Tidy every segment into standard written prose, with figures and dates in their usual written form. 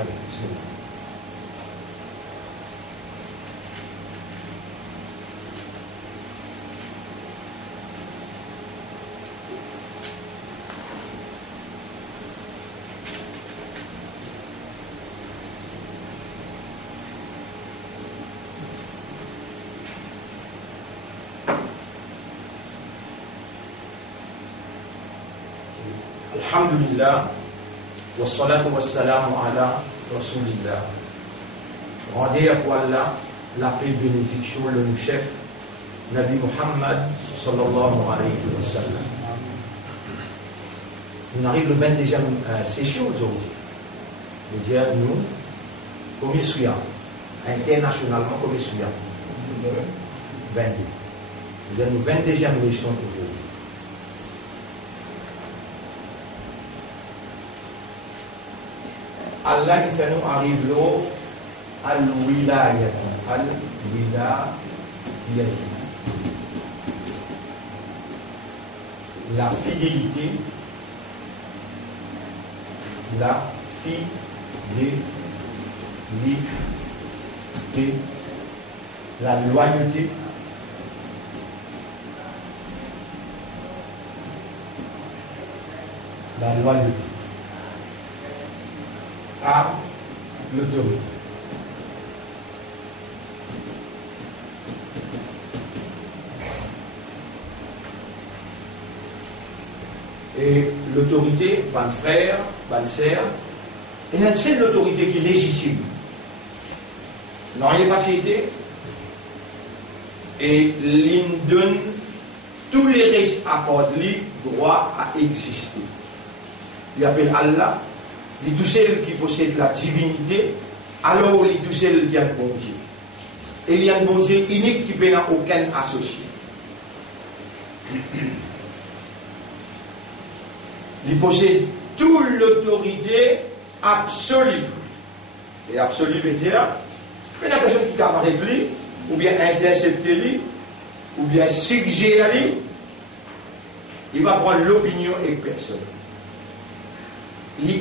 Allez, c'est bon. Alhamdulillah, wa salatu wa salamu ala Rasulillah. Rendez à Allah la paix et bénédiction, le chef, Nabi Muhammad sallallahu alayhi wa sallam. On arrive le 22e session aujourd'hui. Je veux dire, nous, combien soyons internationalement, combien soyons 22. Nous avons 22e leçon aujourd'hui. Allah qui fait nous arrive là al-wilaya, la fidélité, la loyauté, à l'autorité. Et l'autorité, ban frère, ban sœur, et c'est l'autorité qui est légitime. Non, il n'y a pas de été. Et il donne tous les restes accordent lui droit à exister. Il appelle Allah. Il tout seul qui possède la divinité, alors il tout seul qui a le bon Dieu. Et il y a un bon Dieu unique qui n'a aucun associé. Il possède toute l'autorité absolue. Et absolue veut dire, il y a personne qui capable de lui, ou bien intercepter lui, ou bien suggérer lui. Il va prendre l'opinion et personne.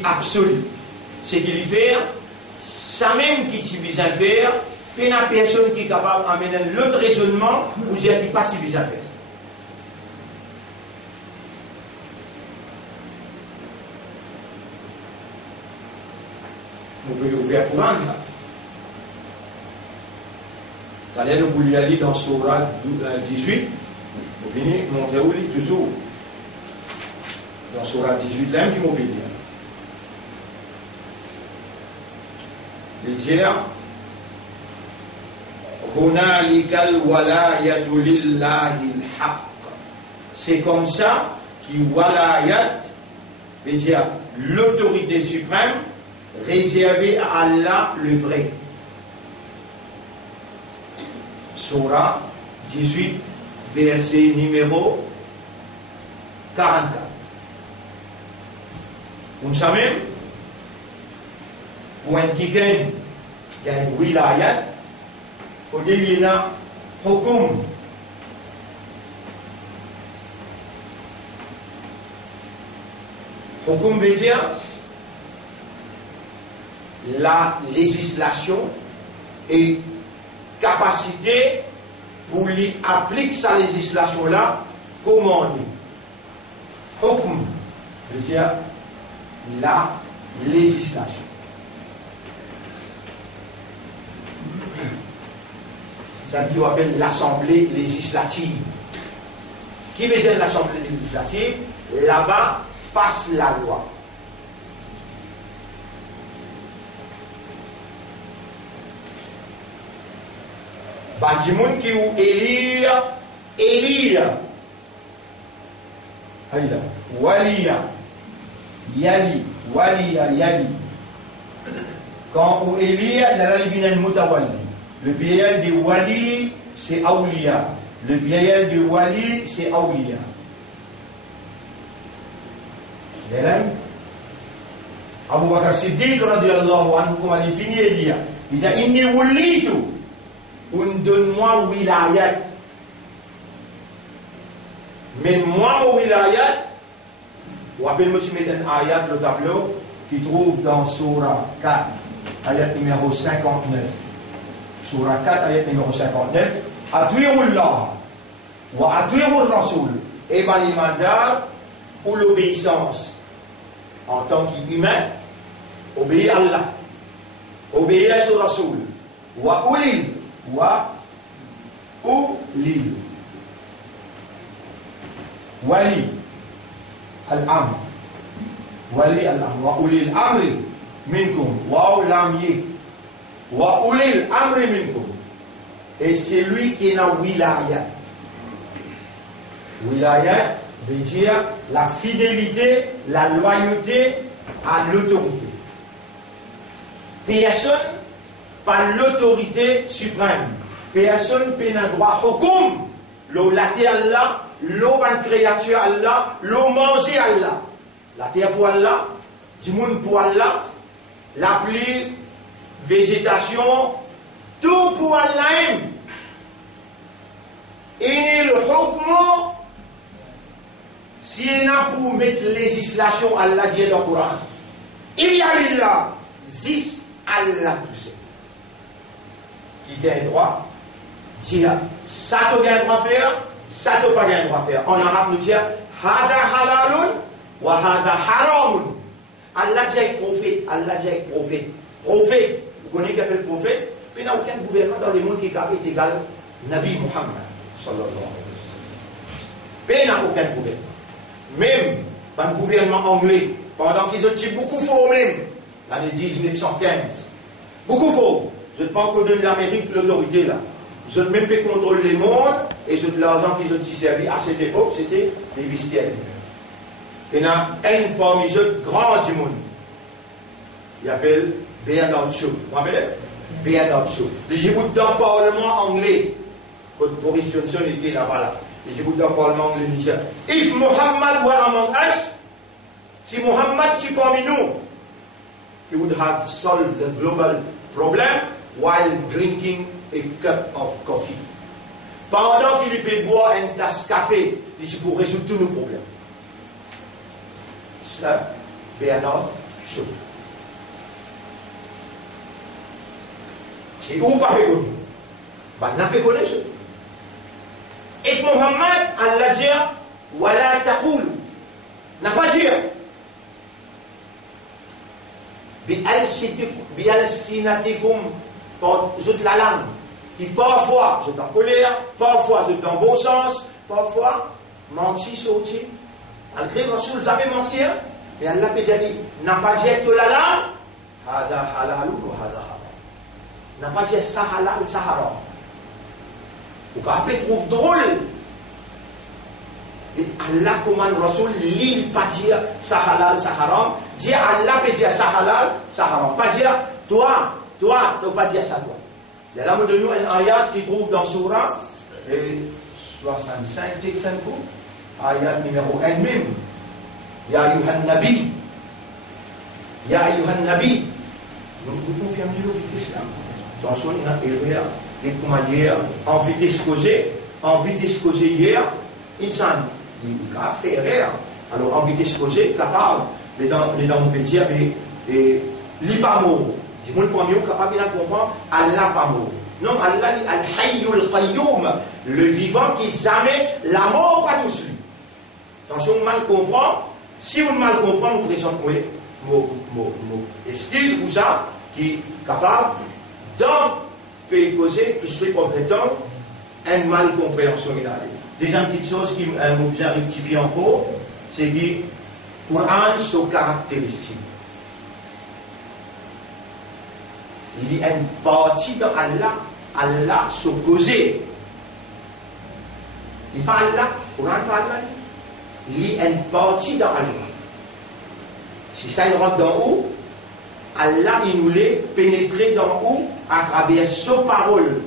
L'absolu. Ce qu'il fait, ça même qui t'y besoin de faire, il n'y a personne qui est capable d'amener l'autre raisonnement ou dire qu'il n'est pas si besoin de faire. Vous pouvez ouvrir pour un là. Ça allait nous vouliez aller dans Surah 18. Vous finissez, montrer où il est toujours. Dans Surah 18, là, qui m'obéit. Il dit c'est comme ça que walayat veut dire l'autorité suprême réservée à Allah le vrai. Surah 18, verset numéro 44. Vous savez, pour un quelqu'un qui a une wilayat, il faut dire qu'il y a un hukum. Hukum veut dire la législation et capacité pour lui appliquer sa législation-là, comment on dit. Hukum veut dire la législation. C'est ce qu'on appelle l'Assemblée législative. Qui veut dire l'Assemblée législative? Là-bas passe la loi. Badjimoun qui ou élire, Aïda, waliya, yali, waliya, yali. Quand ou élire, la libina mutawali. Le biel de wali, c'est awliya. Le biel de wali, c'est awliya. Abu Bakr Siddiq radiyallahu anhu, comme il finit de dire, il dit inni wulitu, donne-moi wilayat. Mais moi, mon wilayat, ou appelle-moi si mettre un ayat, le tableau, qui trouve dans Surah 4, ayat numéro 59. Surah 4, ayat numéro 59. Ati'ullah wa ati'ur rasul. Et ben l'imandar ou l'obéissance en tant qu'humain, obéir à Allah, obéir à son rasoul. Wa ulil wali al-amr, wali al-amr, wa ulil amri minkum, wa ulamiye, wa ulil amri minkum. Et c'est lui qui est dans wilayat. Wilayat veut dire la fidélité, la loyauté à l'autorité. Personne par l'autorité suprême. Personne n'a droit au hukum. L'eau la terre Allah, l'eau en créature Allah, l'eau manger Allah. La terre pour Allah, du monde pour Allah, la pluie, végétation, tout pour Allah. Et le hukum, si on a pour mettre législation Allah dit dans le Coran, il y a là, zis Allah tout seul. Qui a le droit dire ça tu as le droit de faire, ça tu n'as pas le droit de faire. En arabe nous dit hada halalun wa hada haramun. Allah dit prophète, Allah dit prophète. Prophète, vous connaissez qui appelle prophète? Il n'y a aucun gouvernement dans le monde qui est égal à Nabi Muhammad sallallahu alayhi wa sallam. Il n'y a aucun gouvernement. Même dans le gouvernement anglais, pendant qu'ils ont dit beaucoup faux même, l'année 1915, beaucoup faux. Je ne pense qu'on donne l'Amérique l'autorité là. Je ne même pas contrôler le monde et je l'argent qu'ils ont servi à cette époque, c'était les vestiaires. Il y en a un parmi eux, grand du monde. Il s'appelle Bernard Shaw. Vous vous rappelez? Bernard Shaw. Les Djibouti dans le Parlement anglais. Quand Boris Johnson était là-bas là. Les Djibouti dans le Parlement anglais. If Muhammad were among us, si Muhammad est parmi nous, he would have solved the global problem while drinking a cup of coffee. Pendant qu'il peut boire une tasse de café, c'est pour résoudre tous nos problèmes. Ça, Bernard Shaw. C'est où pas reconnu? Ben, n'a pas connu ça. Et Muhammad, Allah dit, wala taqul. N'a pas dit. Bi-al-sinatikum, de la langue, qui parfois, je suis en colère, parfois, je suis dans le bon sens, parfois, menti, sauté. Malgré que Rasoul jamais menti, mais Allah peut dire, n'a pas dit que la langue, hada halal ou hada haram. N'a pas dit ça halal, ça haram. Ou qu'on peut trouver drôle. Mais Allah commande Rasoul, il pas dire ça halal, ça haram. Dire Allah peut dire ça halal, ça haram. Pas dire toi, tu ne peux pas dire ça toi. Il y a là de nous un ayat qui trouve dans Surah 65, ayat numéro 1 même. Ya ayyuhan nabi. Ya ayyuhan nabi. Nous confirmons le vitesse là. Attention, il y a erreur, des commandeurs, en vitesse causée hier, insan, il a fait erreur. Alors en vitesse causée, capable, mais dans mon pétier, mais il pas mort. Si vous le premier capable de comprendre, Allah pas mort. Non, Allah dit Al-Hayyul Qayyum, le vivant qui jamais la mort pas tous lui. Attention, on mal comprend. Si on mal comprend, nous présentons excuse pour ça, qui est capable dans peut causer, qui serait compétent, une mal compréhension. Deuxième petite chose qui m'a bien rectifié encore, c'est que le Coran sont caractéristiques. Il y a une partie dans Allah se causé. Il parle Allah, le Coran parle Allah. Il y a une partie dans Allah. Si ça il rentre dans où, Allah il nous l'a pénétré dans où à travers sa parole.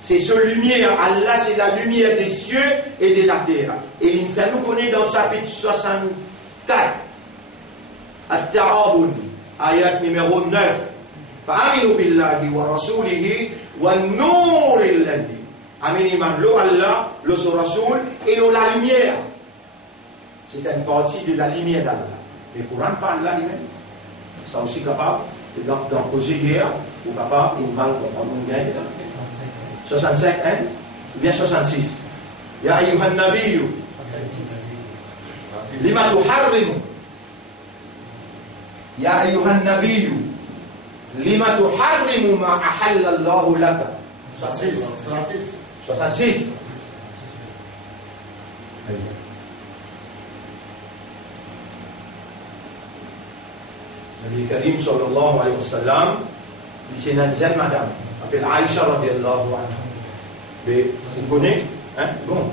C'est sa lumière. Allah c'est la lumière des cieux et de la terre. Et il nous connaît dans le chapitre 64. At-Ta'abun, ayat numéro 9. فآمنوا بالله ورسوله والنور الذي آمنوا من لو Allah, le Rasoul et la lumière. C'est une partie de la lumière d'Allah. Le Coran parle là lui-même. Ça aussi capable dans causer hier, ou papa, il mal comprendre mon gain. 65 hein? Ou bien 66. Ya ayyuhan nabiyyu. Lima tuharrimu. Ya ayyuhan nabiyyu. Lima tuharrimu ma ahalla Allahu laka. 66. Nabi Karim sallallahu alayhi wa sallam, il s'est une jeune madame, appelée Aïcha radiallahu anha. Mais vous connaissez, hein? Bon.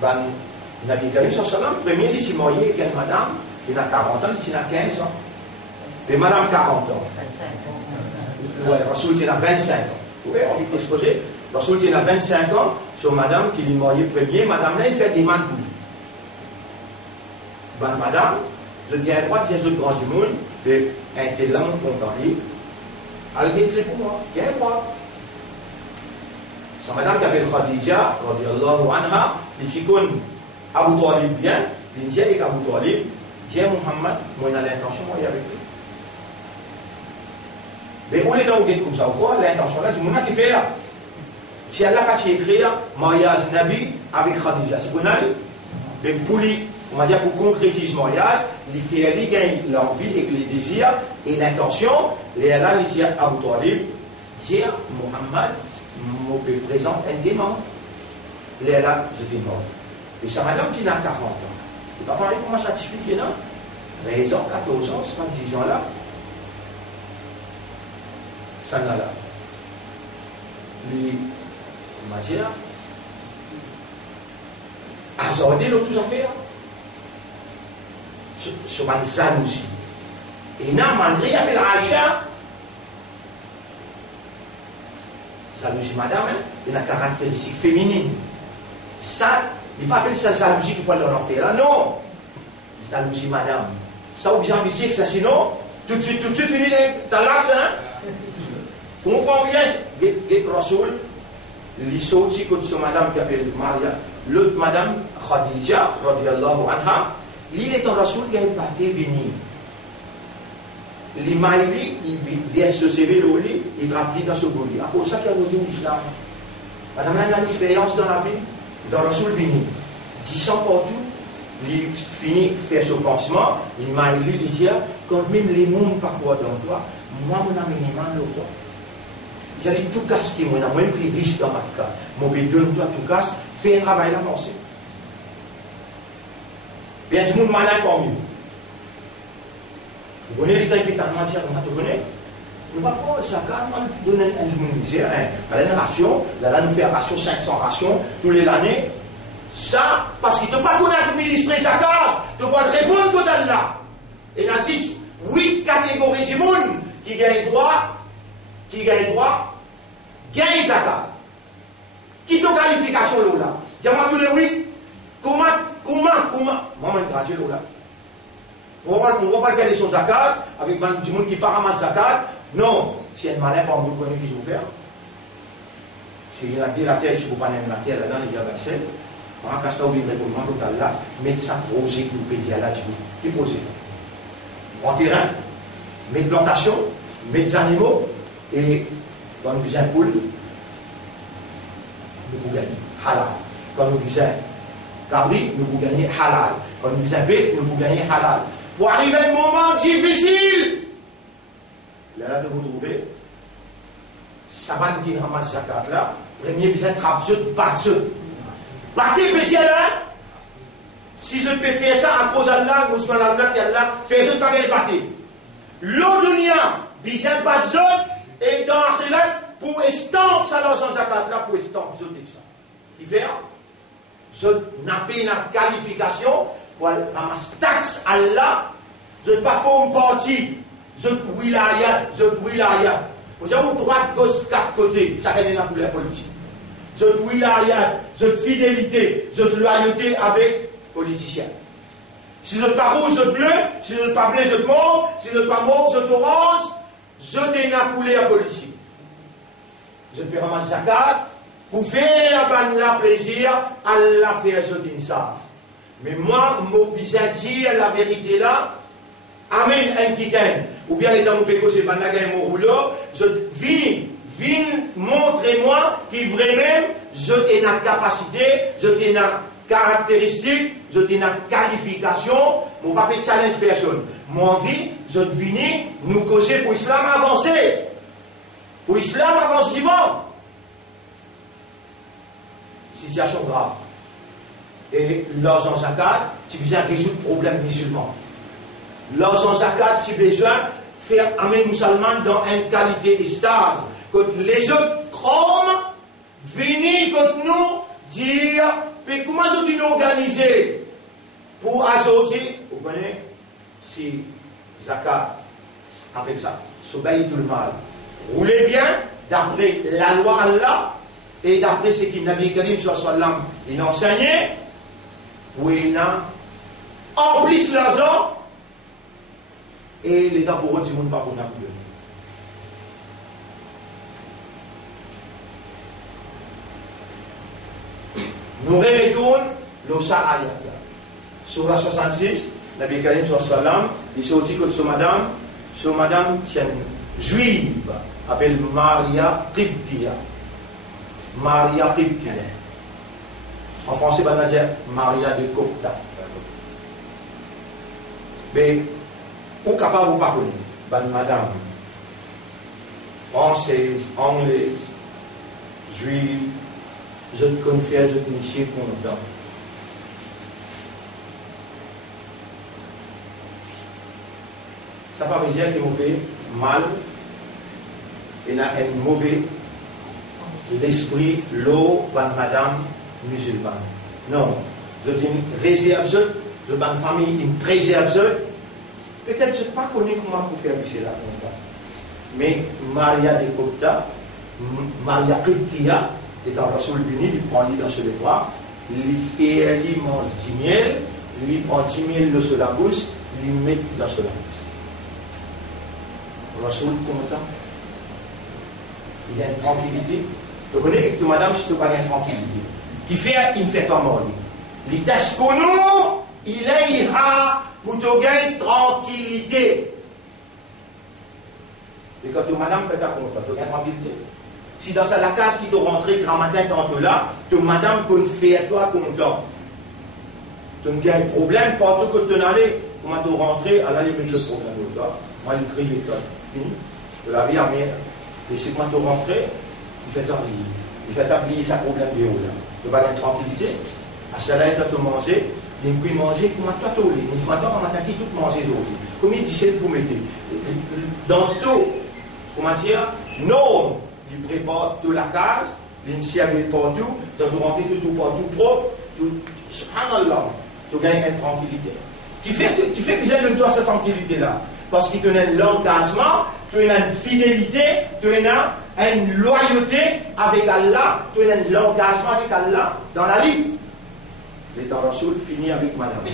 Ben, Nabi Karim sallallahu alayhi wa sallam, premier, il s'est marié avec une madame, il a 40 ans, il a 15 ans. Et madame 40 ans. 25 ans. Ouais, Rasoul, il a 25 ans. Oui, on dit exposé. Rasoul, il a 25 ans, sur madame qui lui marié premier, madame là, il fait des mandouilles. Ben, madame, je dis à droite, j'ai le grand du monde, et un tel homme content, elle est pour moi, il y a un droit. C'est madame qui appelle Khadija, radiallahu anha, il s'y connaît Abu Talib bien, il dit avec Abu Talib, dit à Muhammad, moi, il a l'intention, moi, il y avec lui. Mais où les gens qui comme ça, au fond, l'intention là, du monde qui fait là. Si elle n'a pas écrit, mariage Nabi avec Khadija, c'est qu'on a mais pour lui, on va dire pour concrétiser ce mariage, les filles gagnent l'envie et les désirs et l'intention, et là, il dit à Abu Talib, dire Muhammad, me présente un démon. Et là, je dis non. Et c'est madame qui n'a 40 ans. Il va parler comment ça suffit qu'il y a 13 ans, 14 ans, c'est pas 10 ans là. Ça n'a là. Les matières, azordé l'autre tout affaire. Sur un jalousie. Et là, malgré il appelle Aïcha, jalousie madame, il a une caractéristique féminine. Ça, il ne pas appeler ça jalousie qui peut leur faire là, non. Jalousie madame. Ça, vous avez dit que ça, sinon, tout de suite, fini, t'as l'axe, hein. Vous comprenez bien, Gek Rasoul, l'issue aussi, quand c'est madame qui appelle Maria, l'autre madame, Khadija, radiallahu anha, l'île est en Rasoul qui a une partie venir. Les maïlis, ils viennent se servir au lit, ils remplis dans ce beau lit. À cause de ça qu'il y a aujourd'hui l'islam. Madame, elle a une expérience dans la vie, dans Rasoul Bini. 10 ans partout, il finit de faire ce pansement, les maïlis disent, quand même les mondes par quoi dans toi, moi, mon ami, il m'a l'autre. Ils allaient tout casser, moi, j'ai même pris risque dans ma cas. Mon bédon, toi, tout casse, fais un travail là, pensée. Il y a du monde malin parmi nous. Vous connaissez l'État épitalement, tu connais? Nous ne pouvons pas chacun donner un monde misère. La ration, là, nous fait ration 500 rations tous les années. Ça, parce qu'il ne peut pas connaître administrer sa carte, tu dois répondre que d'Allah. Et il y a 8 catégories du monde qui gagnent droit, gagnent sa carte. Qui te qualification là? Dis-moi tous les 8. Comment? Moi, je gradué là. On va pas faire des choses à carte avec du monde qui part à ma zakat. Non, si un malin, pas vous connaissez qui je vais faire. Si il y a la terre, je ne peux pas mettre la terre là-dedans, il y a versé. Quand je suis obligé de répondre total là, mettre ça posé qui nous paye là, qui posé. En terrain, mettre plantation, mettre des animaux, et quand nous disons poule, nous pouvons gagner halal. Quand nous disons cabri, nous pouvons gagner halal. Quand nous disons bœuf, nous pouvons gagner halal. Pour arriver à un moment difficile, là, de vous trouver, Saban qui ramasse sa carte là, premier besoin trappe battre. Battez spécial là. Si je peux faire ça à cause d'Allah, Ousmane Allah qui est là, fais je pas gagner battre. L'Odunia, besoin battre et dans Akhilat, pour estamper ça dans sa carte là, pour estamper ça. Qui fait? Je n'ai pas une qualification pour ramasser taxe Allah. Je ne pas faire une partie. Je wilaya. Vous avez droite, gauche, 4 côtés. Ça gagne la couleur politique. Je wilaya, je fidélité, je loyauté avec les politiciens. Si je ne pas rouge, je bleu. Si je ne pas bleu, je mauve. Si je ne pas mauve, je orange. Je t'ai une couleur politique. Je peux ramasser sa carte. Pour faire la plaisir, Allah fait ce qu'il savent. Mais moi, je dire la vérité là, Amen, un quitin. Ou bien les temps où péco, c'est pas un rouleau. Je viens montrer-moi qui vraiment, je t'ai une capacité, je t'ai une caractéristique, je t'ai une qualification. Mon pas fait challenge personne. Mon envie, je viens nous causer pour l'islam avancer. Pour l'islam avancement. Situation grave. Et l'argent zakat, tu as besoin de résoudre le problème musulman. L'argent zakat, tu as besoin de faire amener musulman dans une qualité stable. Quand les autres croment, venir contre nous, dire, mais comment est-ce que tu organisé pour ajouter, vous connaissez, si zakat, appelle ça, s'obéir tout le mal. Roulez bien, d'après la loi Allah, et d'après ce que Nabi Karim sallam il enseignait, oui, en plus l'argent, et les d'abord du monde pas pour nous. Nous retournons l'Osa Ayat. Surah 66, Nabi Karim sallam, il sortit que ce madame tienne juive, appelle Maria Qibtiya. Maria Qibtiya. En français, on va dire Maria de Copta. Mais, où capable vous pas connaître, madame, française, anglaise, juive, je te confère, je te niche pour longtemps. Ça ne veut dire que vous avez mal et un mauvais l'esprit, l'eau, madame musulmane. Non, je dis une réserve, je ma famille, une préserve. Peut-être je ne sais pas connaître comment vous faire ici là. Mais Maria de Copta, Maria Qibtiya, étant Rasoul venu, il prend dans ce bras, il fait, il mange du miel, il prend du miel dans la bouche, il met dans la bouche. Rasoul content. Il a une tranquillité. Vous connaissez que madame, je ne pas une tranquillité. Qui fait une fête en mort. Il teste pour nous, il est pour te gagner tranquillité. Et quand madame fait ta compte, tu gagnes tranquillité. Si dans la case qui te rentré, grand matin, quand tu là, tu madame peut faire toi content. Tu as un problème, partout que tu en allais, comment tu rentres, à la limite le problème de toi. Moi, il crie l'école. Fini. De la vie à mère. Et c'est quand tu rentres, il fait t'oublier. Il fait t'oublier sa problème de haut là. Tu vas avoir une tranquillité. À cela, il tu manger. Il peut manger, comment toi tu lis. Il matin, on a qui tout manger aussi. Comme il dit, c'est pour mettre. Dans tout, comment dire, non. Il prépare toute la case, l'initiative partout, tu dois rentrer tout partout propre, tout, subhanallah, tu gagnes une tranquillité. Qui fait besoin de toi cette tranquillité-là. Parce qu'il te donne l'engagement, tu as une fidélité, tu as une loyauté avec Allah, tu as l'engagement avec Allah dans la vie. L'état Rasoul finit avec madame.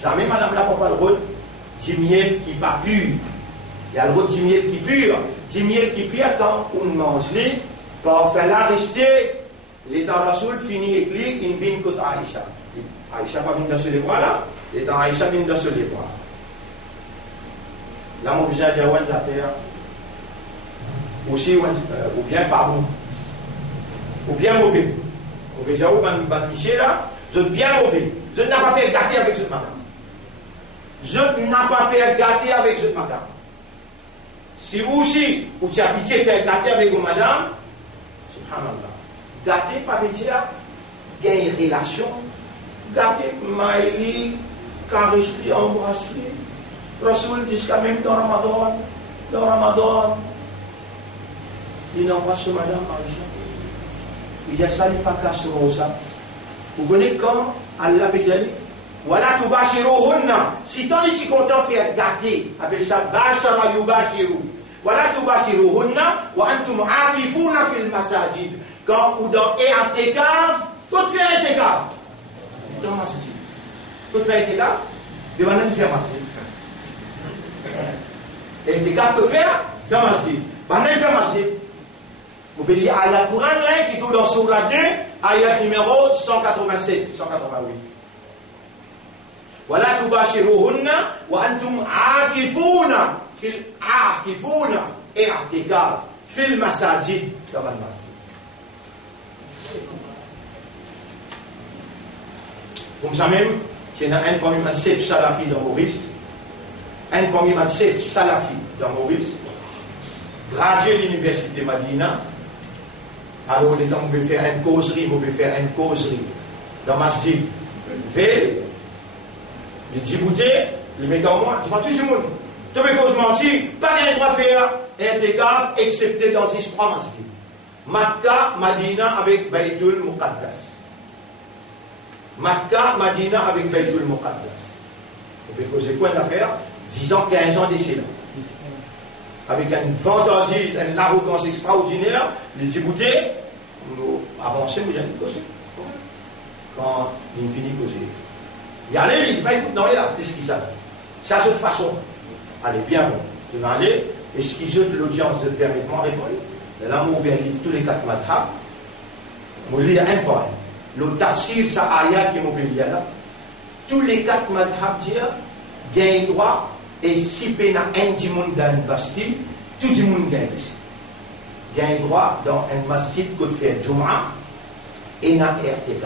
Jamais madame n'a pas le rôle du miel qui n'est pas pur. Il y a le rôle du miel qui est pur. Du miel qui est pur quand on mange les, pour faire la rester, l'état Rasoul finit avec lui, il vient contre Aïcha. Aïcha va venir dans les bras là, l'état Aïcha vient dans les bras. Là, mon besoin de la terre, aussi, ou bien pas bon, ou bien mauvais. Au besoin de Michel là, je suis bien mauvais. Je n'ai pas fait gâter avec cette madame. Je n'ai pas fait gâter avec cette madame. Si vous aussi, vous avez pitié de faire gâter avec votre madame, subhanallah, gâter par métier, gagner une relation, gâter, maïli, caresser, embrasser. Rasoul dit quand même dans Ramadan, il embrasse madame Aïcha. Il dit ça, il n'est pas casse rosa. Vous connaissez quand Allah peut dire, voilà tu bashiruhunna. Si tu es content de faire gâter, appelle ça bashara yubashiru. Voilà tu bashiruhunna wa antum aqifuna fil masajid. Quand ou dans i'tikaf, tout faire i'tikaf. Dans masjid. Tout faire i'tikaf, demandez de faire masjid. I'tikaf peut faire dans masjid. Bandez faire masjid. Vous pouvez lire ayat Coran qui est tout dans Surah 2, ayat numéro 187, 188. ولا تباشروهن وأنتم عاكفون اعتكاف في المساجد dans le masjid. Comme ça même, c'est un parmi les chefs salafis dans Maurice, un parmi les chefs salafis dans Maurice, gradué de l'université Madina. Alors, les gens veulent faire une causerie, dans Masjid Ville, les Djiboutais, les mettent en moi, tu vois tout le monde. Tous les causes mentis, pas de droit à faire intégraf, excepté dans ces trois masjids. Makka, Madina avec Baytul Muqaddas. Makka, Madina avec Baytul Muqaddas. Vous pouvez causer quoi d'affaires 10 ans, 15 ans d'ici là. Avec une fantaisie, une arrogance extraordinaire, les Djiboutais, avancez, vous allez causer. Quand il finit de causer. Il y a les livres, écoute, non, il y a, qu'est-ce qu'ils savent? C'est à cette façon. Allez, bien bon. Tu vas aller, est-ce qu'ils ont de l'audience de permettement à répondre? Et là, on ouvert livre tous les 4 madhab. On lit un point. Le tafsir, ça ayat qui m'a payé là. Tous les 4 madhab disent, gagne droit, et si pena un du monde dans une bastille, tout le monde gagne ici. Gagne droit dans un masjid que tu fais Jum'a et n'a RTK.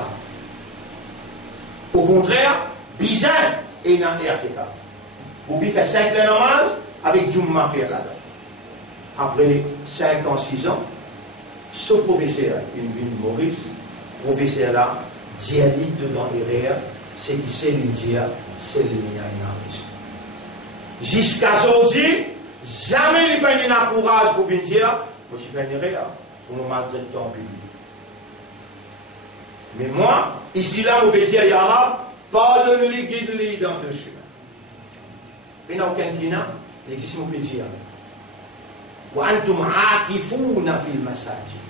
Au contraire, bizarre et n'a RTK. Vous pouvez faire 5 namaز avec Jum'a faire là-dedans. Après 5 ans, 6 ans, ce professeur, une ville de Maurice, professeur là, dialite dans les rêves, c'est qui sait l'India, c'est l'India. Jusqu'à aujourd'hui, jamais il n'y a pas de courage pour bien dire, moi je fais une erreur, pour me maltraiter en public. Mais moi, ici là, je vais dire, il y en a, pardonne-les, guide-les dans le chemin. Mais il n'y a aucun qui n'a, il existe mon pédia. وأنتم عاكفون في المساجد.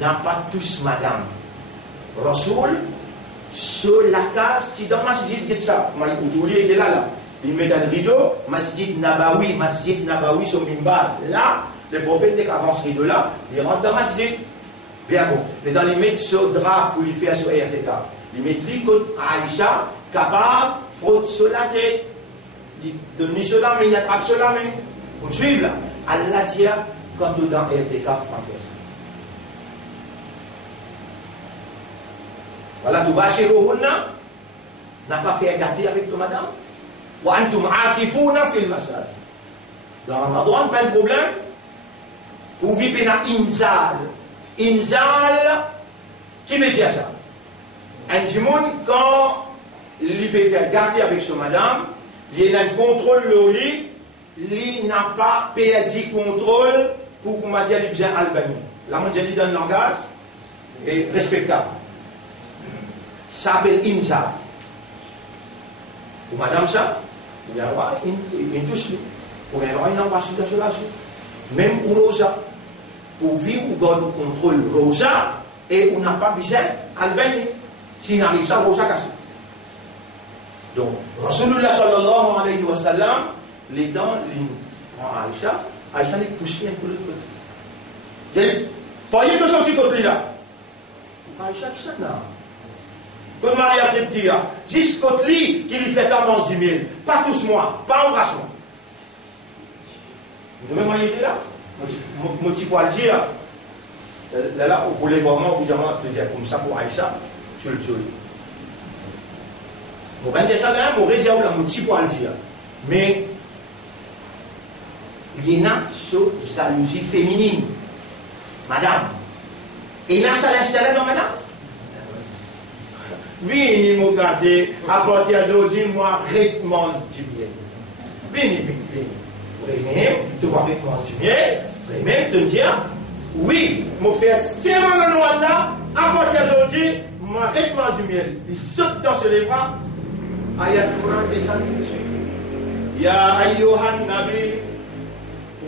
N'a pas tous madame. Rasoul, sur la case, si dans masjid, dit ça, il était là. Il met un rideau, Masjid Nabawi sur Mimbar. Là, le prophète, dès qu'avance ce rideau-là, il rentre dans Masjid. Bien bon. Mais dans les mettre ce drap pour lui faire sur RTK, il met lui contre Aïcha, capable, frotte sur la tête. Il donne cela, mais il attrape cela, mais. Vous suivez là? Allah dit, quand tu es dans RTK, il faut pas faire ça. Voilà, tu vas chez Rohunna, n'a pas fait gâter avec ton madame. وأنتم عاكفون في المساجد. Dans Ramadan, pas de problème. Vous vivez dans inzal. Inzal, qui veut dire ça? Un monde, quand il peut faire garder avec son madame, il y a un contrôle au lit, il n'a pas perdu contrôle pour qu'on m'a dit qu'il bien Albanie. La mondialité dans le langage est respectable. Ça s'appelle inzal. Pour madame ça, il y a un roi, il touche lui. Pour un roi, il n'a pas su de cela. Même pour Rosa, pour vivre ou garder le contrôle Rosa, et on n'a pas besoin d'Albanie. S'il n'arrive ça, Rosa casse. Donc, Rasulullah sallallahu alayhi wa sallam, les dents, Aïcha les poussait un peu de côté. J'ai dit, voyez tout son petit côté là. Aïcha qui ça là? Comme Maria te dit, jusqu'au lit qui lui fait tendance du miel. Pas tous moi, pas embrassement. Vous devez m'en aider là? Mon petit poil dire, là, vous voulez vraiment vous dire comme ça pour Aïcha, tu le tues. Mon ben ça là, mon réserve là, mon petit poil dire. Mais, il y a une jalousie féminine. Madame. Et il y a ça l'installer dans madame? Vini m'a gardé, à partir d'aujourd'hui, moi, rythme du bien. Vini, tu vas rythme du bien, même te dire, oui, mon frère, c'est mon noir là, à partir d'aujourd'hui, moi, rythme du bien. Il saute dans ses bras, ayat Quran descend dessus. Ya ayyuhan nabi,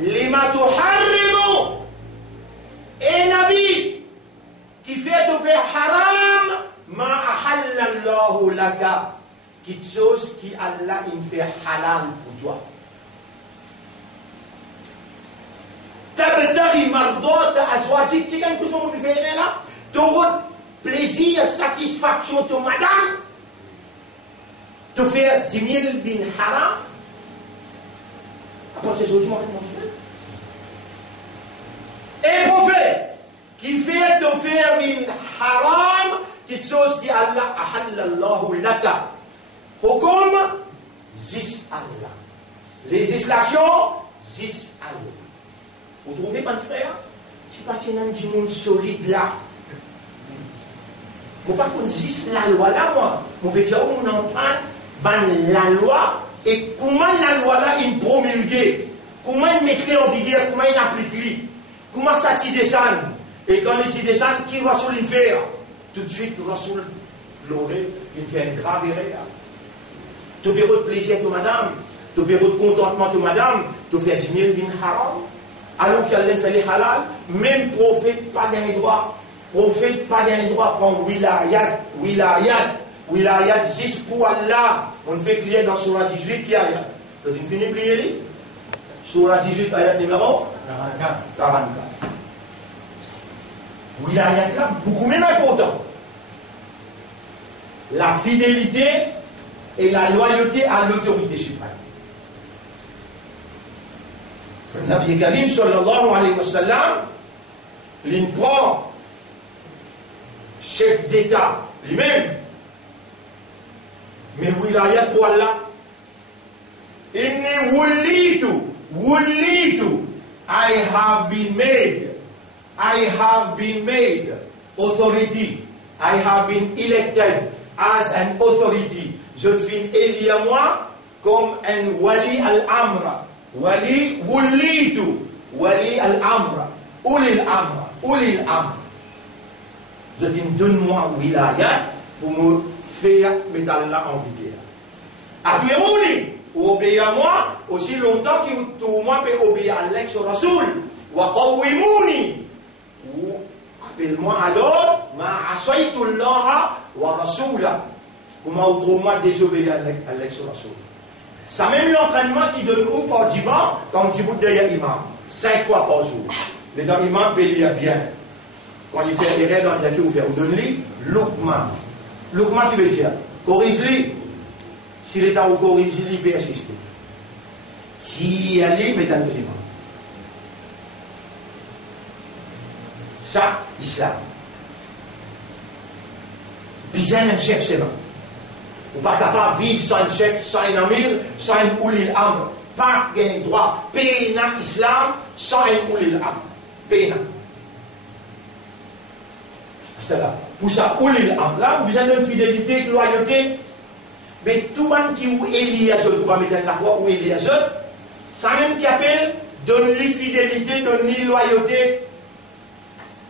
lima tuharrimu, et nabi, qui fait te faire haram, ma ahallallahu laka, quelque chose qui Allah il fait halal pour toi. Tabtaghi mardota azwajik, tu gagnes que ce que vous faites là, ton plaisir, satisfaction, ton madame. te faire 10 000 bin haram, après ces choses, un prophète qui fait te faire bin haram, quelque chose qui Allah ahallallahu laka. Hukum, zis Allah. Législation, zis Allah. Vous trouvez, mon frère? Si pas tu du monde solide là. Vous pas qu'on dise la loi là, moi. Vous pouvez dire, on en prend la loi et comment la loi là est promulguée. Comment il met en vigueur, comment il applique. Comment ça t'y descend. Et quand il t'y descend, qui va sur l'inférieur? Tout de suite, Rasoul l'aurait, il fait une grave erreur. Tu fais votre plaisir de madame, tu fais votre contentement de madame, tu fais 10 000 bin haram. Alors qu'il a fait les halal, même prophète pas d'un droit. Prophète pas d'un droit prend wilayat, juste pour Allah. On fait clier dans Surah 18 qui a ayat. Vous avez fini de plier? Surah 18, ayat numéro 44. Wilayat là, beaucoup moins important. La fidélité et la loyauté à l'autorité suprême. Le Nabi Karim sallallahu alayhi wa sallam, il prend chef d'État lui-même, mais wilayat pour Allah. Inni wulitu, I have been made authority. I have been elected as an authority. Je suis élu à moi comme un wali al-amr. Wulitu, wali al-amr. Uli al-amr. Je dis, donne-moi wilayat pour me faire mettre Allah en vigueur. Atuiruni, obéir à moi aussi longtemps que tout moi peut obéir à l'ex-rasoul. Wa qawwimuni. Ou appelle-moi alors, ma asaytu Allah wa rasula. Comment autrement désobéir à l'ex-rasoul. Ça même l'entraînement qui donne au port divan, quand tu boutes derrière l'imam, 5 fois par jour. Mais dans l'imam, peut lire bien. Quand il fait erreur dans le qui vous fait, on donne-lui Lukman. Lukman qui veut dire, corrige-lui. Si l'État ou corrige-lui, il peut assister. Si il allait, mais dans le l'imam. Ça, islam. Bizarre un chef, c'est bon. Ou pas capable de vivre sans un chef, sans un amir, sans un oulil amr. Pas un droit. Péna islam sans un oulil amr. Péna. C'est là. Pour ça, oulil amr. Là, vous besoin d'une fidélité, de loyauté. Mais tout le monde qui ou Eliazot, vous va mettre la croix ou Eliazot, ça même qui appelle donne-lui fidélité, donne-lui loyauté.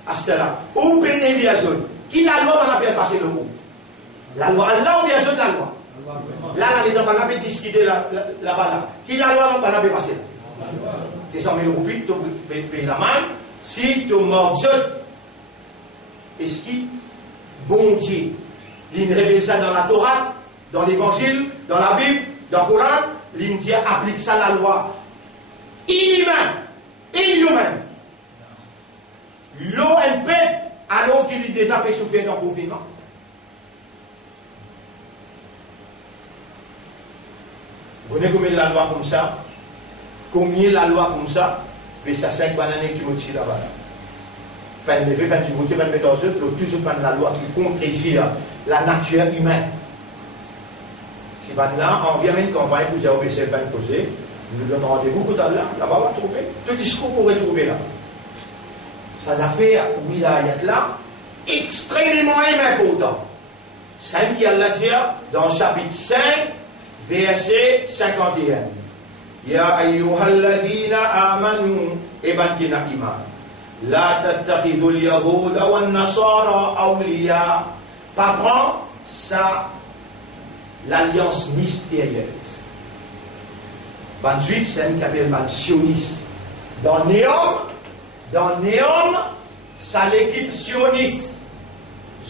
À ce là. Où paye Eliazot? Qui la loi va faire passer le mot? La loi Allah ou bien sûr la loi? Là, les gens vont discuter là-bas. Qui la loi va passer là? Désormais, le groupe, tu payes la main. Si tu mords, est-ce qu'il, bon Dieu, il révèle ça dans la Torah, dans l'évangile, dans la Bible, dans le Coran, l'India applique ça la loi. Inhumain. L'OMP, alors qu'il est déjà fait souffrir dans le confinement. Vous connaissez combien la loi comme ça? Combien la loi comme ça? Mais ça 5 bananes qui me tirent là-bas. Quand tu montes, toujours la loi qui contredit la nature humaine. Si maintenant, on vient une campagne pour dire obéir le posé, nous donnons rendez-vous tout à l'heure, là-bas, on va trouver. Tout discours pour retrouver là. Ça a fait, oui, là, il y a là, extrêmement important. C'est qui a la dire dans le chapitre 5, verset 51. Ya ayyuhalladhina amanu ebankina iman. La tattakhidul yahuda wan nasara awliya. Pas prendre ça, l'alliance mystérieuse. Ban juif, c'est un qui appelle ban sioniste. Dans Néom, ça l'équipe sioniste.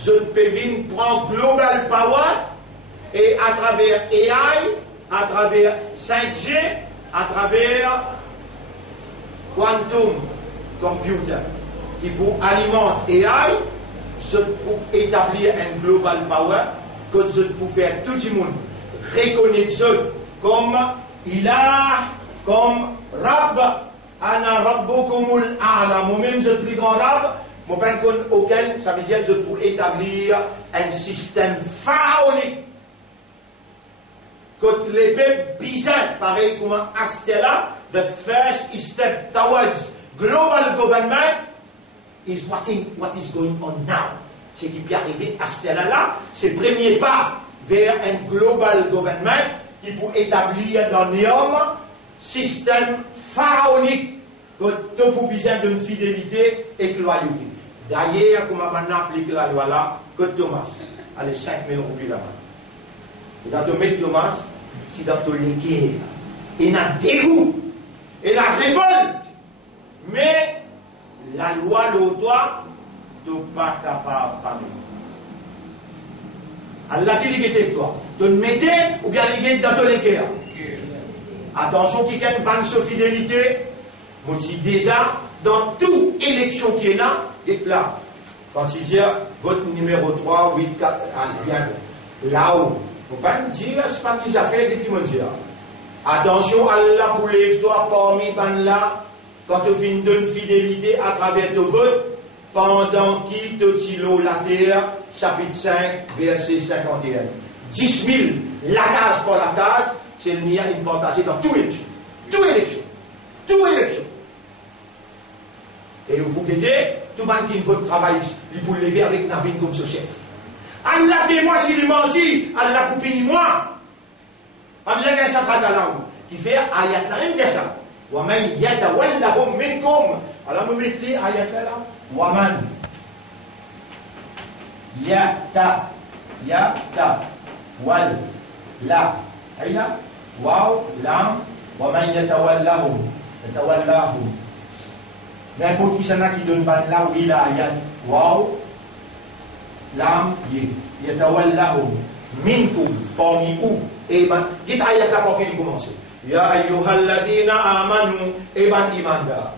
Je peux prendre Global Power et à travers AI, à travers 5G, à travers Quantum Computer, qui pour alimenter AI, je peux établir un Global Power que je peux faire tout le monde reconnaître comme ilah, comme Rab, ana rabbukumul a'la, moi-même je suis le plus grand Rab, mon père auquel ça veut dire je pour établir un système pharaonique. Quand les peuples byzantins, pareil comme Astella, the first step towards global government is what is going on now. Ce qui peut arriver à Stella là, c'est le premier pas vers un global government qui peut établir dans l'homme système pharaonique que pour besoin d'une fidélité et de loyauté. D'ailleurs, comme on applique la loi là, que Thomas, allez 5 000 roupies là-bas. Et dans ton maître Thomas, c'est dans ton guerres, et dans le dégoût, et la révolte. Mais la loi, l'autoire, tu n'es pas capable de parler. Allah qui dit que toi, tu te mettais ou bien les dans ton guerres. Attention, qui a une vanne sur fidélité, moi je dis déjà, dans toute élection qui est là, quand tu dis votre numéro 3, 8, 4, bien là-haut, il ne faut pas me dire, c'est pas qu'ils ont fait qui m'ont dit. Attention, Allah pour lève-toi parmi ban là, quand tu finis d'une fidélité à travers ton vote, pendant qu'il te tilo la terre, chapitre 5, verset 51. 10 000, la case pour la case, c'est le mien, il partagé dans toute élection. Toute élection. Toute élection. Et le bouquet, tout le monde qui veut travailler, il peut lever avec Navin comme ce chef. Allah témoin s'il menti, Allah pour punir moi. Pas besoin d'un chakra là qui fait ayat là, il dit ça. Wa man yatawallahum minkum. Alors nous mettons ayat là. Wa man wal la. Aïna waw lam wa man yatawallahum. N'importe qui s'en a qui donne ban là, oui là ayat waw lam yatawallahum minkum parmi où. Et ben, dites ayat là pour qu'il commence. Ya ayyuhalladhina amanu iman imanda.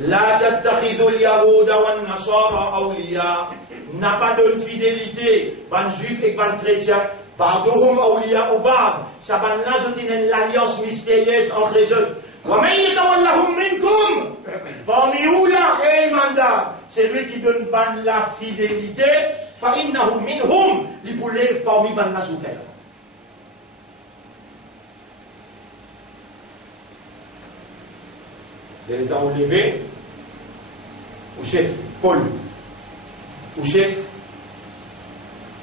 La tattakhidhu al-yahuda wan nasara awliya. N'a pas de fidélité, ban juif et ban chrétien. Ba'duhum awliya ou ba'd. Ça ban là, je tiens l'alliance mystérieuse entre les eux. Wa man yatawallahum minkum. Parmi où là, imanda. C'est lui qui donne ban la fidélité. Fa innahum minhum. Li pour lève parmi ban la soukaya. Il est temps levé au chef Paul, au chef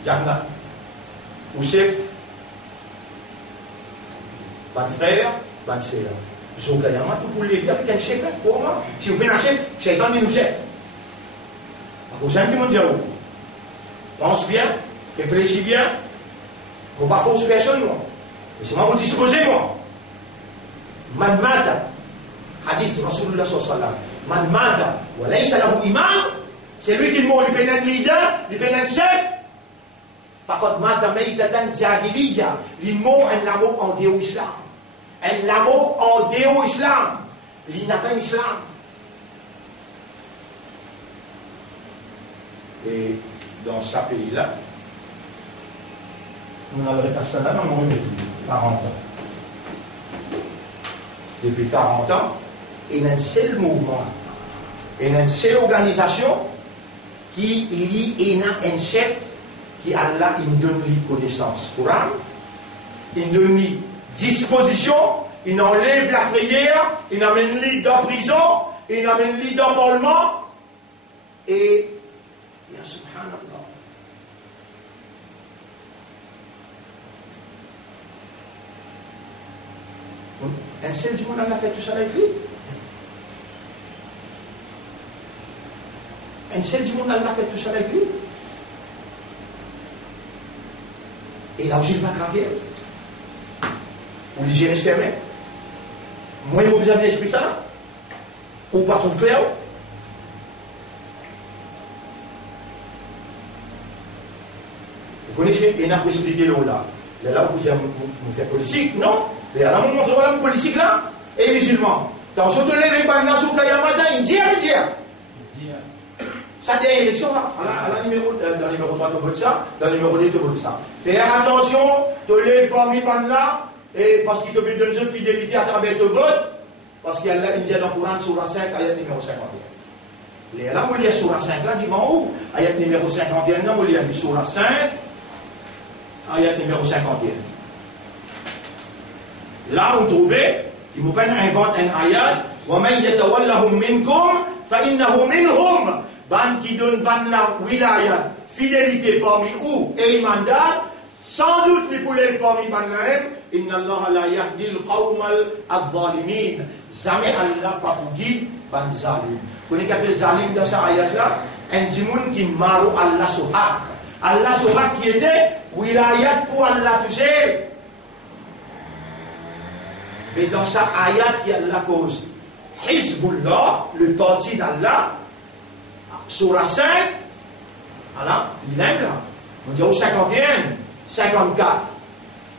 Jacques, au chef ban frère, ban sœur. Je regarde tout pour lever avec un chef, pour moi. Si vous prenez un chef, c'est étant dit nous chef. Vous savez qui dire pense bien, réfléchis bien, vous ne pas forcer personne, moi. C'est moi vous disposez, moi. Madmata. Hadith Rasulullah SAW. Man mata wa laysa lahu imam, c'est lui qui mort, il peut être leader, il peut être chef. Faqad mata maytatan jahiliya, il mort un l'amour en déo islam. Un l'amour en déo islam. Il n'a pas islam. Et dans ce pays-là, on a le fait ça là dans le monde depuis 40 ans. Depuis 40 ans, il y a un seul mouvement, il y a une seule organisation qui lie un chef qui a là, il donne lui connaissance. Coran, il donne lui disposition, il enlève la frayère, il amène lui dans la prison, il amène lui dans le parlement, et il y a subhanallah. Un seul du monde a fait tout ça avec lui. Un seul du monde a fait tout ça avec lui. Et là où j'ai le bac à guerre, où les gérés se fermaient, moi, vous avez l'esprit ça là, ou pas son clair. Vous connaissez, il y a une possibilité là. Là, vous faites politique, non? Et là, on montre la politique là, et les musulmans. Quand on se lève, il y a un matin, il dit, Ça des élections, à la numéro 3 de vote ça, dans le numéro 2 de vote ça. Faire attention, tu l'es parmi là, et parce qu'il te donne une fidélité à travers ton vote, parce qu'il y a là, il y a dans le Coran, sur la 5, ayat numéro 51. Là, vous lisez sur la 5, là, tu vas où? Ayat numéro 51, là, vous lisez sur la 5, ayat numéro 51. Là, vous trouvez, qui vous invente un ayat, وَمَنْ يَتَوَلَّهُمْ مِنْكُمْ فَإِنَّهُ مِنْهُمْ. Ban qui donne ban la wilaya, fidélité parmi ou et imandat, sans doute les poulets parmi ban lahem, inna Allah la yahdi al-qawm al-zalimin. Jamais Allah pas pour guide ban zalim. Vous connaissez qu'appelle zalim dans cette ayat là, un djimoun qui maro Allah sohak. Allah sohak qui était wilayat pour Allah touché. Mais dans cette ayat qui a la cause, Hizbullah, le parti d'Allah, Surah 5, voilà, il aime là. On dit au 51, 54.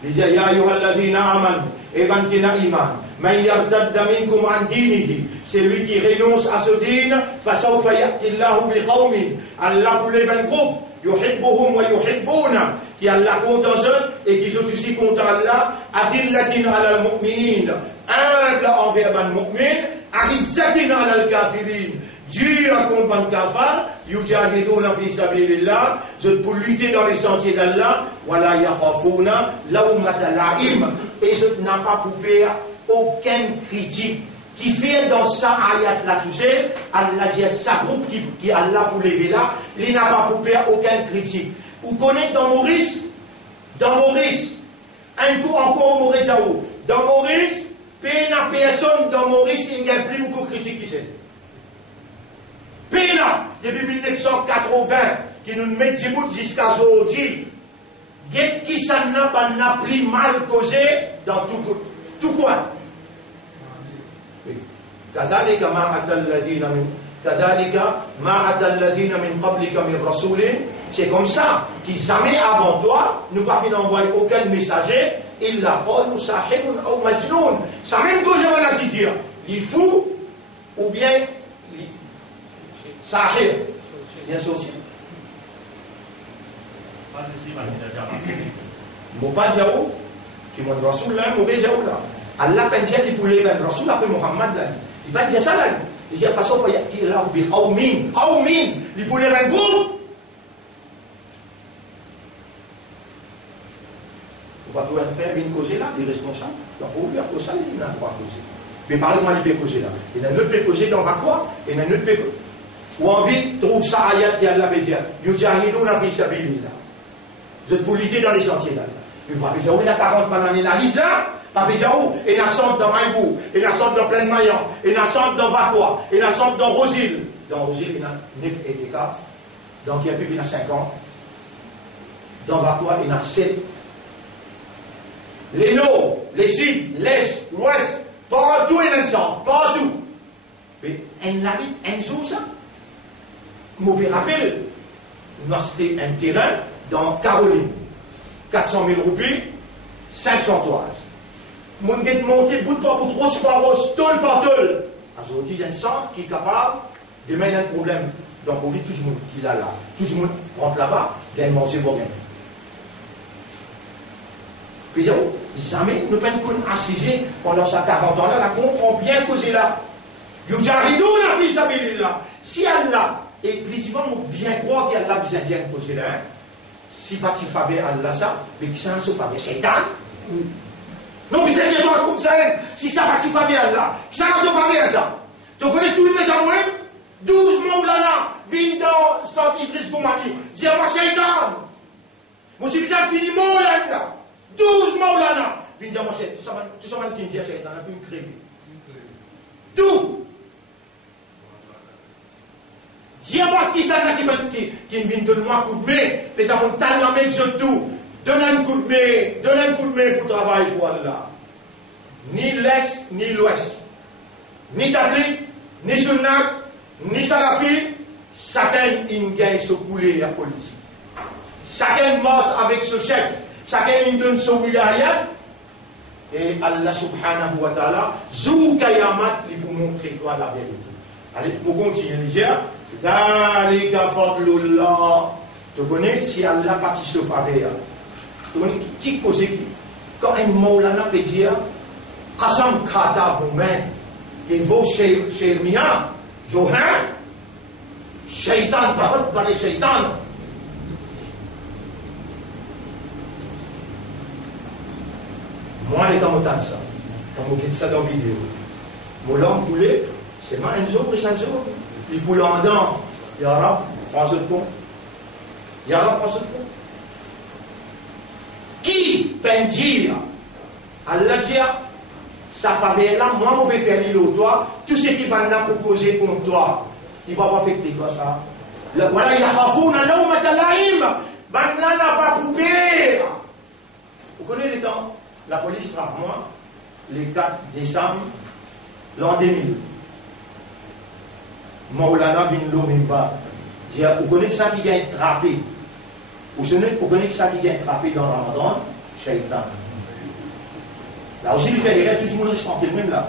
Il dit, Ya ayyuhalladhina amanu, evantina iman, man yartadda minkum an dinihi, c'est lui qui renonce à ce din, fasawfa ya'tillahu biqawmin, Allah pour les 20 groupes, yuhibbuhum wa yuhibbuna, qui Allah compte en eux, et qui sont aussi contre Allah, adillatin ala al-mu'minin, humble envers ban mu'min, arizzatin ala al-kafirin, Dieu contre ban kafar, yujahiduna fi sabilillah, pour lutter dans les sentiers d'Allah, wala yakhafuna lawmata la'im, et je n'ai pas coupé aucune critique qui fait dans sa ayat là touché, Allah dit sa groupe qui Allah pour lever là, il n'a pas coupé aucune critique. Vous connaissez dans Maurice, un coup encore au Maurice, dans Maurice, personne dans Maurice, il n'y a plus beaucoup de critiques qui c'est. Pena, depuis 1980, qui nous met Djibouti jusqu'à aujourd'hui, qui ça n'a plus mal causé dans tout quoi. كذلك ما أتى الذين من قبلك من رسول. C'est comme ça qui jamais avant toi nous pas fait envoyer aucun messager إلا قالوا ساحر أو مجنون. Ça même que je vais dire, il fou ou bien sahir, bien sûr aussi. Pas de Jaou, qui m'a dit Rasoul là, mauvais Jaou là. Allah peut dire qu'il pouvait être Rasoul après Mohammed là. Il va dire ça là. Il dit, de toute façon, il faut y aller là, il pouvait être un groupe. On va pouvoir faire une cause là, les responsables. Donc, on lui a posé ça, il n'a pas causé. Mais parlez-moi du pécosé là. Il y a un autre pécosé dans Vakwa, et il y a un autre pécosé. Ou envie, trouve ça ayat qui Allah veut dire. Yujahiduna fi sabilillah. Vous êtes pour lutter dans les sentiers là. Mais vous avez dit, il y a 40 bananes là, là. Pape Diaou, il y a 100 dans Maïbou, il y a 100 dans Pleine Maillan, il y a 100 dans Vakwa, il y a 100 dans Rosil. Dans Rosil, il y a 9 et des 4. Donc il y a plus, il y a 50. Dans Vakwa, il y en a 7. Les nord, les sud, l'est, l'ouest, partout il y a 100, partout. Mais un jour ça, je me rappelle, c'était un terrain dans Caroline, 400 000 roupies, 500 toises. Mon get monté bout par bout, roche par roche, tôle par tôle. Aujourd'hui, il y a un centre qui est capable de mettre un problème. Donc, on dit tout le monde qui est là. Tout le monde rentre là-bas, vient manger bon gain. Puis, jamais nous ne pouvons pas assiser pendant ces 40 ans-là, la comprend bien causé là. Yujahiduna fi sabilillah. Si Allah, et précisément, bien croire qu'Allah a bien causé là, si pas si faveur Allah ça, mais qui s'en se faveur Satan. Non, mais c'est comme ça, si ça va si faveur là, ça va se faveur ça. Tu connais tout le monde, 12 Maulana, viennent dans Saint Idriss Goumani, dis-moi Satan. Moi, je suis bien fini Maulana. 12 Maulana, viennent dire moi Satan. Tout ça, qui me dit Satan, on a pu me crever. Tout. Dis-moi qui ça qui me vient de moi coup de main, les amants talent la main de tout. Donne un coup de main pour travailler pour Allah. Ni l'Est, ni l'Ouest. Ni Tabligh, ni Sunnah, ni Salafi, chacun il gagne ce poulet à politique. Chacun marche avec ce chef. Chacun il donne son wilaya. Et Allah subhanahu wa ta'ala, Zou Kayamat, il vous montre toi la vérité. Allez, pour continuer, Niger, Zalika fadlullah. Tu connais si Allah partit se faveur. Tu connais qui cause qui? Quand un Maulana peut dire Qasam Khata Humain, qui vaut chez Mia, Johan, Shaitan, Bahut Bari Shaitan. Moi, les temps ça. Quand vous dites ça dans la vidéo, mon langue coulée, c'est pas un jour et 5 jours. Il coule en dedans. Yara, prends ce compte. Yara, prends ce compte. Qui peut dire, Allah dit, ça faveur là, moi, je vais faire l'île toi, tout ce qui va nous proposer contre toi, il va pas affecter toi ça. Voilà, il y a Khafoun, Allah, ou Matalaïm, Banana n'a pas coupé. Vous connaissez les temps? La police frappe moi, le 4 décembre, l'an 2000. Maulana vient l'Omimba. Vous connaissez ça qui vient attraper. Vous connaissez ça qui vient attraper dans le Ramadan? Shaitan. Là aussi, il fait les rêves, tout le monde reste tranquille, même là.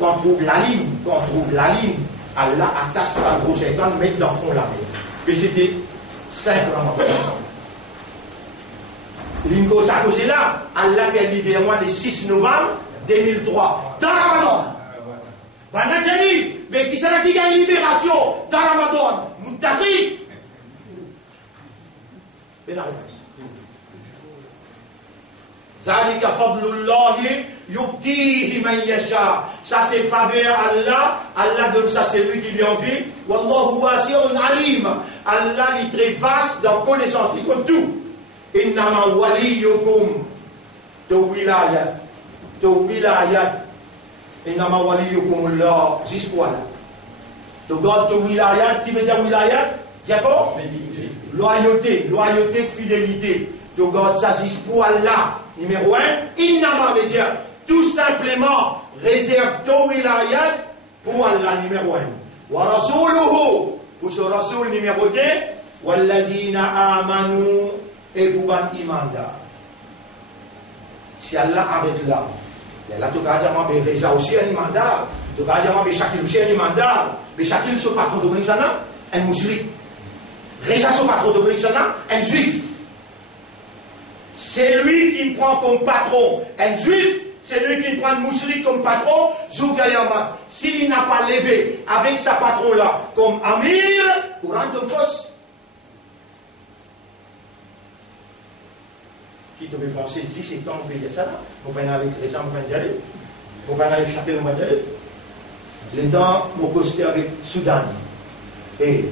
Quand on trouve la ligne, Allah attache pas le gros Shaitan, le met dans le fond là. Mais c'était 5 Ramadan. L'ingo ça cause là, Allah fait libérer moi le 6 novembre 2003 dans Ramadan. Banazali, mais qui s'est qui gagne libération dans Ramadan? Moutazi. Et la réponse. Zalika fadlullahi yuktihi man yasha. Ça c'est faveur Allah. Allah donne ça c'est lui qui lui envie. Wallahu wasi'un alim. Allah est très vaste dans connaissance, il connaît tout. Innama waliyukum wilayat. Innama waliyukum Allah. Jusqu'à là. Donc, dans wilayat, qui veut dire wilayat? J'ai fort? Loyauté, fidélité. Donc, ça jusqu'à là. Numéro 1. Innama veut dire tout simplement réserve ton wilayat pour Allah. Numéro 1. Wa rasuluhu. Pour ce rasoul numéro 2. Walladina amanu. Et pour ban imanda. Si Allah arrête là, là tu vas dire moi ben Reza aussi un imanda, tu vas dire moi ben Shakil aussi un imanda, mais Shakil son patron de Bonisana, un musulman. Reza son patron de Bonisana, un juif. C'est lui qui prend comme patron un juif, c'est lui qui prend un musulman comme patron, Zougayama. S'il n'a pas levé avec sa patron là comme Amir, pour rendre fausse. Qui devait penser, si c'est temps, on peut dire ça là. On peut aller avec les gens, on peut y aller. On peut aller avec chacun, on va y aller. Les temps, on peut poster avec Soudan. Et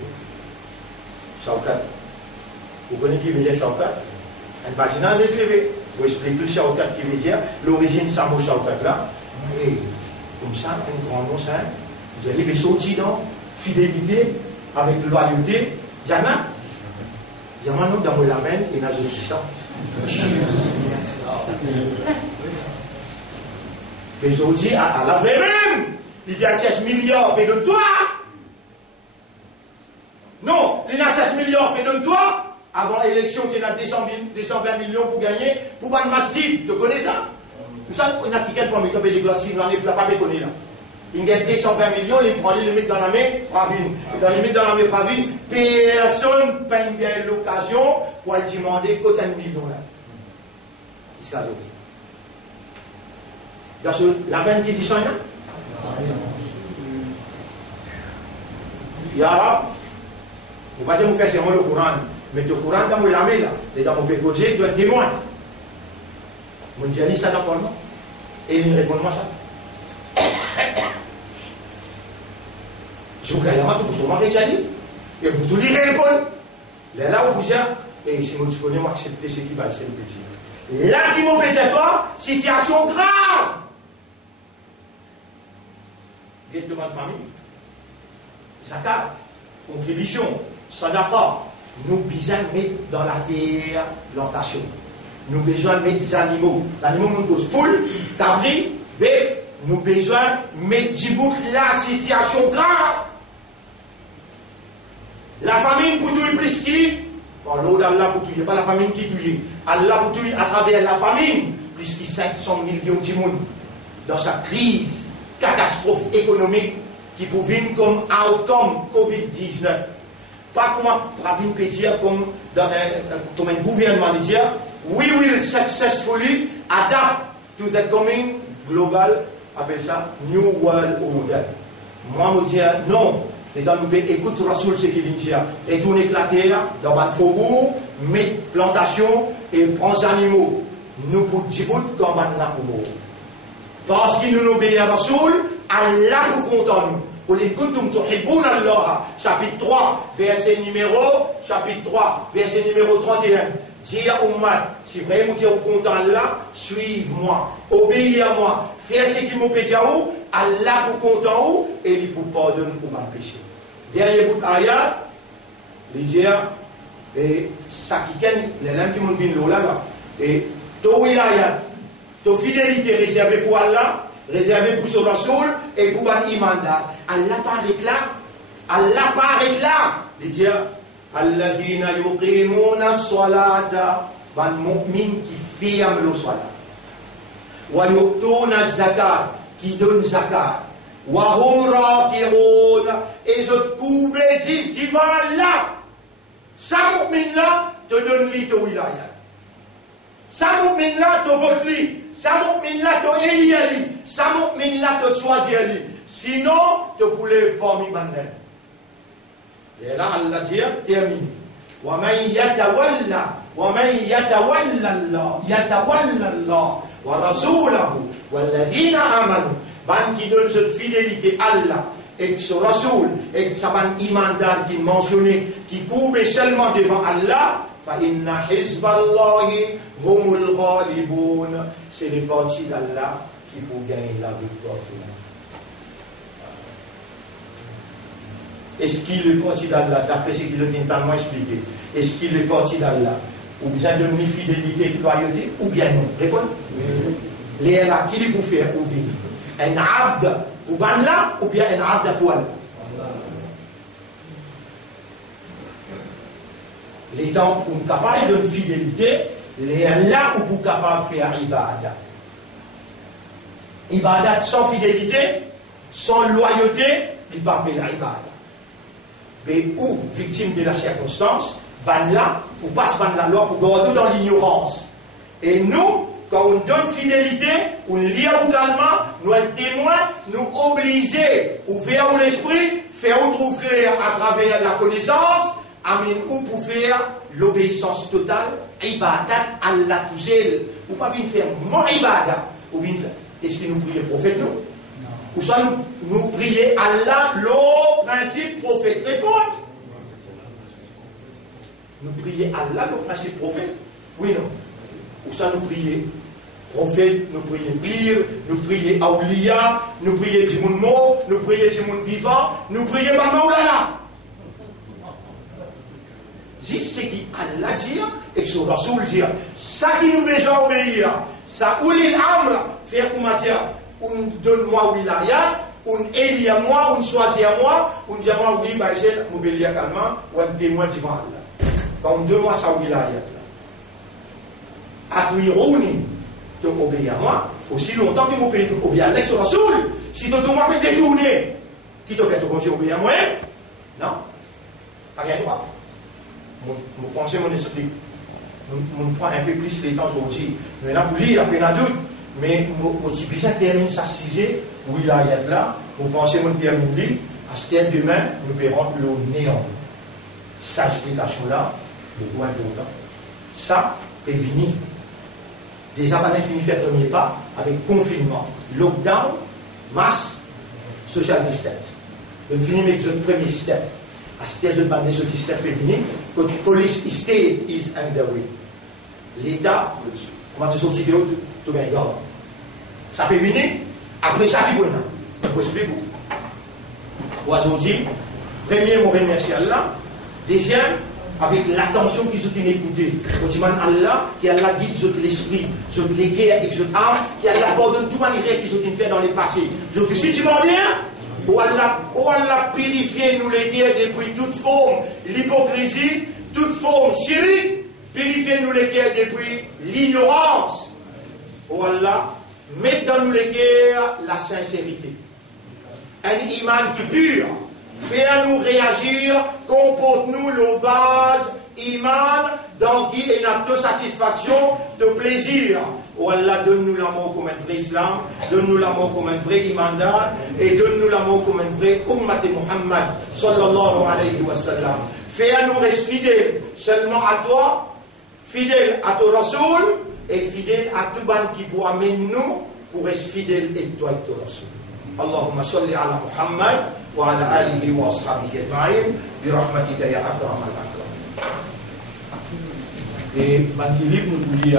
Shaukat. Vous connaissez qui veut dire Shaukat? Un paginage écrivé. Vous expliquez le Shaukat qui veut dire l'origine de Samo Shaukat là. Et comme ça, un grand mot, ça. Vous allez les sortir dans fidélité, avec loyauté. Diana. Diana, nous, dans le lamène, et dans le sang. Les autres disent à la vraie même, il y a 16 milliards, mais donne-toi. Non, il y a 16 milliards, mais donne-toi. Avant l'élection, tu as 220 millions pour gagner, pour ban masjid, tu connais ça? Tout ça, on a quelqu'un pour mettre des glacis, on n'a pas connu là. Il gagne 220 millions, il prend, il le met dans la main, Pravine. Dans le met dans la main, Pravine, personne ne prend l'occasion pour lui demander combien de millions là. C'est ça. Dans ce, la même qui dit ça, Yara, vous ne pouvez pas vous faire seulement le Coran, mais le Coran, quand vous l'avez là, les gens peuvent causer, tu es un témoin. Vous me dites ça dans le nom. Et il répond moi ça. Je vous dis, tout le monde déjà dit. Et vous tous les répondre. Là où vous êtes, et si vous disponiez, vous acceptez ce qui va être petit. Là qui m'ont fait toi, situation grave. Directement de famille. Zakat, contribution, sadaqa. Nous besoin de mettre dans la terre plantation. Nous besoin de mettre des animaux. Les animaux nous posent poule, cabri, bœuf. Nous besoin de mettre du bout la situation grave. La famine pour tout plus qui? Bon, l'eau d'Allah pour tout, pas la famine qui tue. Allah pour tout à travers la famine, plus que 500 millions de monde dans sa crise, catastrophe économique qui pour venir comme outcome COVID-19. Pas comme dire comme un gouvernement dit, we will successfully adapt to the coming global, appelle ça, New World Order. Moi, je dis non. Et dans nous écoute Rasoul ce qu'il dit, retourner la terre dans un faubourg, mettre plantation et prendre les animaux. Nous pour Djibouti comme un pour parce qu'il nous obéit à Rasoul, Allah vous content nous. Pour les kuntum tuhibbun Allah, chapitre 3, verset numéro 31. Dis à Ummat, si vraiment vous êtes content Allah, suivez-moi, obéissez à moi, faites ce qui m'obéit à vous, Allah vous content et il vous pardonne pour ma péché. Derrière bout ayat, il dit, et ça qui ken, les lames qui m'ont vu là, et ton wilayat, ton fidélité réservée pour Allah, réservée pour son Rasoul et pour ban imanda. Allah parle là, Allah parle là. Il dit, Alladhina yuqimuna as-salata, ban mu'min qui firme le salat. Wa yu'tuna az-zakat, qui donne zakat. Wa hum raki'un, et je couvre les divans là. Ça mu'min là te donne li to wilaya. Ça mu'min là te vote li. Ça mu'min là te élit li. Ça mu'min là te choisit li. Sinon, te poulève parmi bandel. Et là, Allah dit, termine. وَمَنْ يَتَوَلَّ اللَّهِ وَرَسُولَهُ وَالَّذِينَ آمَنُوا ban qui donne cette fidélité à Allah et son Rasoul et que sa ban imandal qui mentionné qui couvre seulement devant Allah فَإِنَّ حِزْبَ اللَّهِ هُمُ الْغَالِبُونَ. C'est les partis d'Allah qui pour gagner la victoire finale. Est-ce qu'il est parti d'Allah, d'après ce qu'il a tellement expliqué, est-ce qu'il est parti d'Allah, ou bien de fidélité et loyauté, ou bien non? Répondez. Les là, qui est pour faire ou bien un abd pour Allah, ou bien un abd pour Allah? Les temps où on est capable de fidélité, les là où on est capable de faire ibadat. Ibadat sans fidélité, sans loyauté, il ne peut pas faire ibadat. Mais ou victime de la circonstance, ban là, ou passe ban la loi pour garder dans l'ignorance. Et nous, quand on donne fidélité, on lit également, nous un témoin, nous obliger, ouvrir l'esprit, faire ouvrir à travers la connaissance, amen, ou pour faire l'obéissance totale, ibadat Allah tout seul, ou pas bien faire mon ibadat, ou bien faire. Est-ce que nous prions prophète nous? Ou soit nous prier Allah, le principe prophète. Répondre. Nous prier Allah, le principe prophète. Oui, non. Ou soit nous prier prophète, nous prier pire, nous prier Aoulia, nous prier du monde mort, nous prier du monde vivant, nous prier Maman Oulala. C'est ce qui Allah dit et que son Rasoul dit. Ça qui nous besoin obéir, ça oulil amr, faire comme matière. On donne-moi wilaya, on élit à moi, on choisit à moi, on dit à moi, oui, bah, j'ai m'obéir calmement, ou un témoin devant Allah. Quand on donne-moi sa wilaya, Atouirouni, de m'obéir à moi, aussi longtemps que m'obéir à l'ex-Rasoul, si tu m'as fait détourner, qui te fait te continuer à obéir à moi? Non? Pas rien de moi. Mon pensée, mon esprit, on prend un peu plus les temps aujourd'hui. Maintenant, pour lire, après la doute. Mais je termine ça sujet, où il a là, vous pensez que je termine à ce qu'il demain, nous verrons le néant. Cette explication-là, le point important. Ça est fini. Déjà, on a fini de faire le premier pas avec confinement, lockdown, masse, social distance. Donc, fini avec le premier step. À ce step, ce step est fini, que the police state is underway. L'État, comment tu sortis de l'autre? Tout bien, ça peut venir, après ça, qui est bon. Je vous explique. Aujourd'hui, premier, je remercie Allah. Deuxième, avec l'attention qu'ils ont écoutée. Quand tu Allah, qui a la guide, qui l'esprit, qui les guerres et qui âme, qui a la pardonne toute manière qu'ils ont fait dans le passé. Donc, si tu m'en viens, où Allah purifie nous les guerres depuis toute forme, l'hypocrisie, toute forme chérique, purifie nous les guerres depuis l'ignorance. Oh Allah, mette dans nous les guerres la sincérité. un iman qui pur. Fais à nous réagir, comporte-nous le base iman dans qui est notre satisfaction, de plaisir. Oh Allah, donne-nous l'amour comme un vrai islam, donne-nous l'amour comme un vrai imandat, et donne-nous l'amour comme un vrai ummat Muhammad sallallahu alayhi wa sallam. Fais à nous rester fidèles seulement à toi, fidèles à ton Rasoul, et fidèles à tout ban qui doit amener nous pour rester fidèles et toi et ton Rasoul. Allahumma salli ala Muhammad wa ala alihi wa ashabihi ajma'in bi rahmatika ya akramal akramin. Et Bantilib nous dit